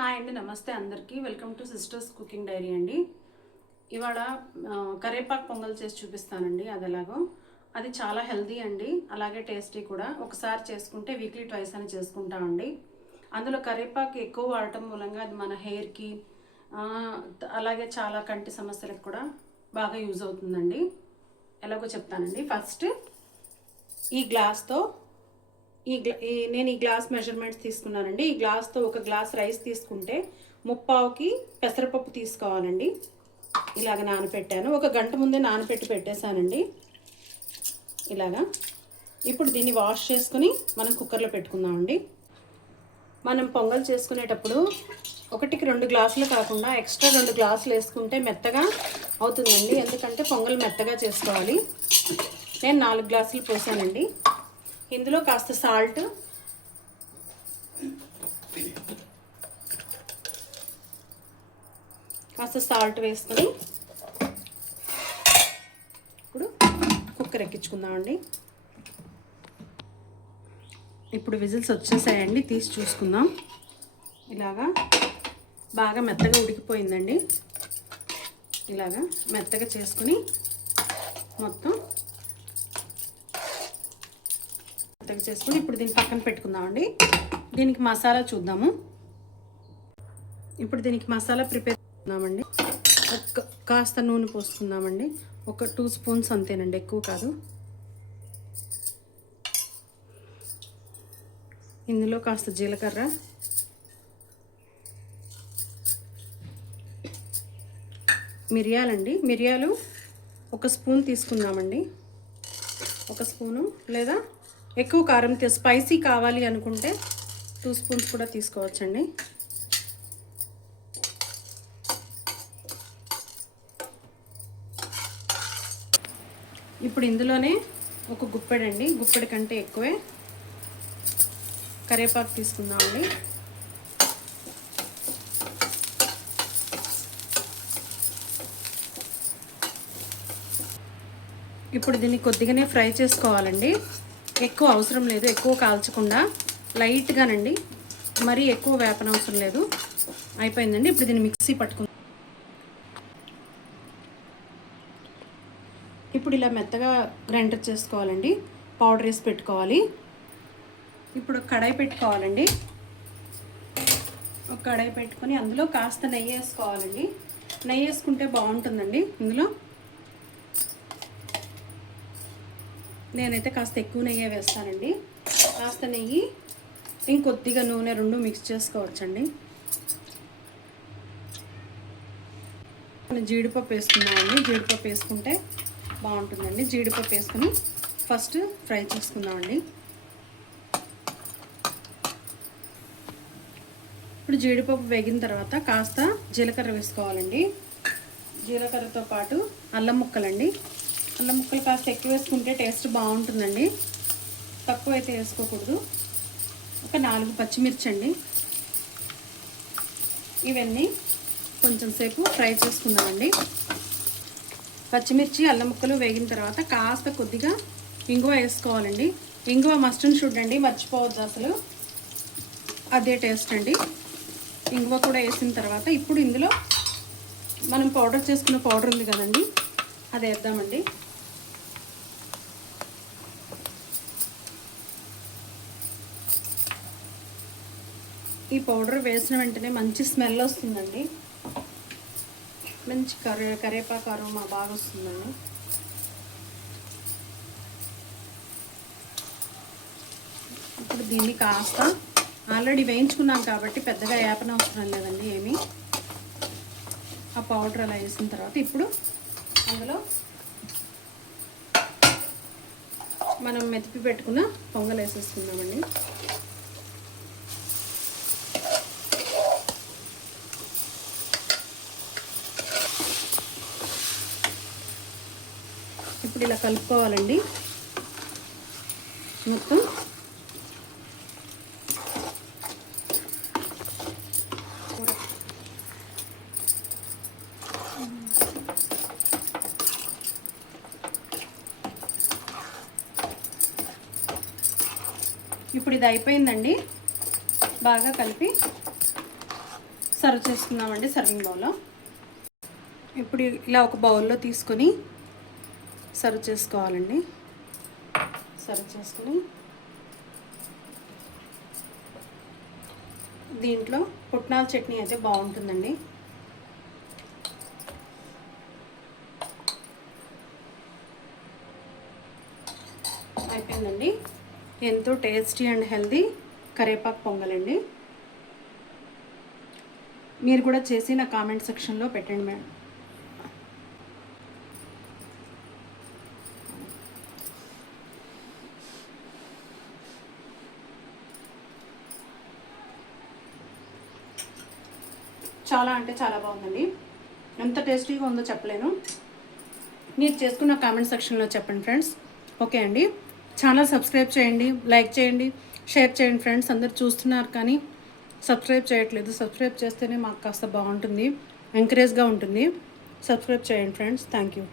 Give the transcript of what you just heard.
Hi అండి, నమస్తే అందరికీ. Welcome to sisters cooking diary అండి. ఇవాళ కరేపాకు పొంగల్ చేసి చూపిస్తానండి. అది ఎలాగో, అది చాలా హెల్తీ అండి, అలాగే టేస్టీ కూడా. ఒకసారి చేసుకుంటే వీక్లీ ట్వైస్ అని చేసుకుంటామండి. అందులో కరేపాకు ఎక్కువ వాడటం మూలంగా అది మన హెయిర్కి అలాగే చాలా కంటి సమస్యలకు కూడా బాగా యూజ్ అవుతుందండి. ఎలాగో చెప్తానండి. ఫస్ట్ ఈ గ్లాస్తో నేను ఈ గ్లాస్ మెజర్మెంట్స్ తీసుకున్నానండి. ఈ గ్లాస్తో ఒక గ్లాస్ రైస్ తీసుకుంటే ముప్పావుకి పెసరపప్పు తీసుకోవాలండి. ఇలాగ నానపెట్టాను. ఒక గంట ముందే నానపెట్టి పెట్టేశానండి ఇలాగా. ఇప్పుడు దీన్ని వాష్ చేసుకుని మనం కుక్కర్లో పెట్టుకుందామండి. మనం పొంగల్ చేసుకునేటప్పుడు 1కి 2 గ్లాసులు కాకుండా ఎక్స్ట్రా 2 గ్లాసులు వేసుకుంటే మెత్తగా అవుతుందండి. ఎందుకంటే పొంగల్ మెత్తగా చేసుకోవాలి. నేను 4 గ్లాసులు పోసానండి. ఇందులో కాస్త సాల్ట్, వేసుకొని ఇప్పుడు కుక్కర్ ఎక్కించుకుందామండి. ఇప్పుడు విజిల్స్ వచ్చేసాయండి, తీసి చూసుకుందాం. ఇలాగా బాగా మెత్తగా ఉడికిపోయిందండి. ఇలాగా మెత్తగా చేసుకుని మొత్తం చేసుకుని ఇప్పుడు దీన్ని పక్కన పెట్టుకుందామండి. దీనికి మసాలా చూద్దాము. ఇప్పుడు దీనికి మసాలా ప్రిపేర్ చేద్దామండి. కాస్త నూనె పోసుకుందామండి. ఒక 2 స్పూన్స్ అంతేనండి, ఎక్కువ కాదు. ఇందులో కాస్త జీలకర్ర, మిరియాలు 1 స్పూన్ తీసుకుందామండి. 1 స్పూను, లేదా ఎక్కువ కారం స్పైసీ కావాలి అనుకుంటే 2 స్పూన్స్ కూడా తీసుకోవచ్చండి. ఇప్పుడు ఇందులోనే ఒక గుప్పెడండి, గుప్పెడి కంటే ఎక్కువే కరివేపాకు తీసుకుందామండి. ఇప్పుడు దీన్ని కొద్దిగానే ఫ్రై చేసుకోవాలండి. ఎక్కువ అవసరం లేదు, ఎక్కువ కాల్చకుండా లైట్గానండి, మరీ ఎక్కువ వేపనవసరం లేదు. అయిపోయిందండి. ఇప్పుడు దీన్ని మిక్సీ పట్టుకుందాం. ఇప్పుడు ఇలా మెత్తగా గ్రైండర్ చేసుకోవాలండి, పౌడర్ వేసి పెట్టుకోవాలి. ఇప్పుడు కడాయి పెట్టుకోవాలండి. ఒక కడాయి పెట్టుకొని అందులో కాస్త నెయ్యి వేసుకోవాలండి. నెయ్యి వేసుకుంటే బాగుంటుందండి. ఇందులో నేనైతే కాస్త ఎక్కువ నెయ్యి వేస్తానండి. కాస్త నెయ్యి, ఇంకొద్దిగా నూనె, 2 మిక్స్ చేసుకోవచ్చండి. జీడిపప్పు వేసుకుందామండి. జీడిపప్పు వేసుకుంటే బాగుంటుందండి. జీడిపప్పు వేసుకుని ఫస్ట్ ఫ్రై చేసుకుందామండి. ఇప్పుడు జీడిపప్పు వేగిన తర్వాత కాస్త జీలకర్ర వేసుకోవాలండి. జీలకర్రతో పాటు అల్లం ముక్కలండి. అల్లం ముక్కలు కాస్త ఎక్కువ వేసుకుంటే టేస్ట్ బాగుంటుందండి, తక్కువ అయితే వేసుకోకూడదు. ఒక 4 పచ్చిమిర్చి అండి. ఇవన్నీ కొంచెం సేపు ఫ్రై చేసుకుందామండి. పచ్చిమిర్చి, అల్లం ముక్కలు వేగిన తర్వాత కాస్త కొద్దిగా ఇంగువ వేసుకోవాలండి. ఇంగువ మస్ట్ అండ్ షుడ్ అండి, మర్చిపోవద్దు అసలు, అదే టేస్ట్ అండి. ఇంగువ కూడా వేసిన తర్వాత ఇప్పుడు ఇందులో మనం పౌడర్ చేసుకున్న పౌడర్ ఉంది కదండి, అది వేద్దామండి. ఈ పౌడర్ వేసిన వెంటనే మంచి స్మెల్ వస్తుందండి. మంచి కరివేపాకు అరోమా బాగా వస్తుందండి. ఇప్పుడు దీన్ని కాస్త ఆల్రెడీ వేయించుకున్నాం కాబట్టి పెద్దగా వేపనవసరం లేదండి ఏమీ. ఆ పౌడర్ అలా వేసిన తర్వాత ఇప్పుడు అందులో మనం మెతిపి పెట్టుకున్న పొంగల్ వేసేసుకుందామండి. ఇప్పుడు ఇలా కలుపుకోవాలండి మొత్తం. ఇప్పుడు ఇది అయిపోయిందండి. బాగా కలిపి సర్వ్ చేసుకుందామండి సర్వింగ్ బౌల్లో. ఇప్పుడు ఇలా ఒక బౌల్లో తీసుకొని సర్వ్ చేసుకోవాలండి. సర్వ్ చేసుకుని దీంట్లో పుట్నాల చట్నీ అయితే బాగుంటుందండి. అయిపోయిందండి. ఎంతో టేస్టీ అండ్ హెల్దీ కరివేపాకు పొంగలండి. మీరు కూడా చేసి నా కామెంట్ సెక్షన్లో పెట్టండి మేడం. చాలా అంటే చాలా బాగుందండి. ఎంత టేస్టీగా ఉందో చెప్పలేను. మీరు చేసుకున్న కామెంట్ సెక్షన్లో చెప్పండి ఫ్రెండ్స్. ఓకే అండి. ఛానల్ సబ్స్క్రైబ్ చేయండి, లైక్ చేయండి, షేర్ చేయండి ఫ్రెండ్స్. అందరు చూస్తున్నారు కానీ సబ్స్క్రైబ్ చేయట్లేదు. సబ్స్క్రైబ్ చేస్తేనే మాకు కాస్త బాగుంటుంది, ఎంకరేజ్గా ఉంటుంది. సబ్స్క్రైబ్ చేయండి ఫ్రెండ్స్. Thank you.